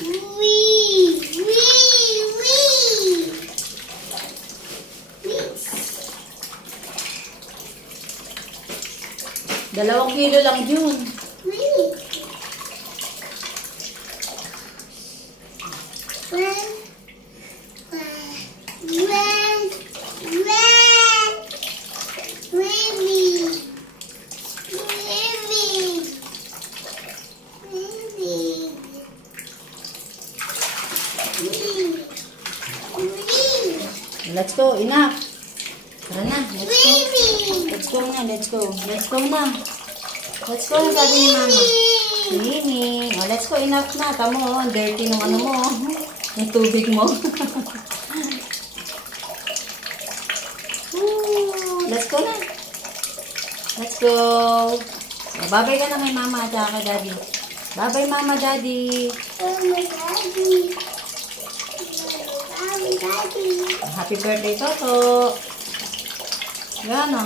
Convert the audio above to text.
Wee! Dalawang kilo lang yun. Let's go, enough. Tara na, let's go. Let's go na, let's go. Let's go na. Let's go na, sabi ni Mama. Mimi. Oh, let's go, enough na. Tamo, ang dirty nung ano mo. Yung tubig mo. Let's go na. Let's go. Oh, babay ka na kay Mama at kay Daddy. Babay, Mama, Daddy. Happy birthday, Toto. Yan o.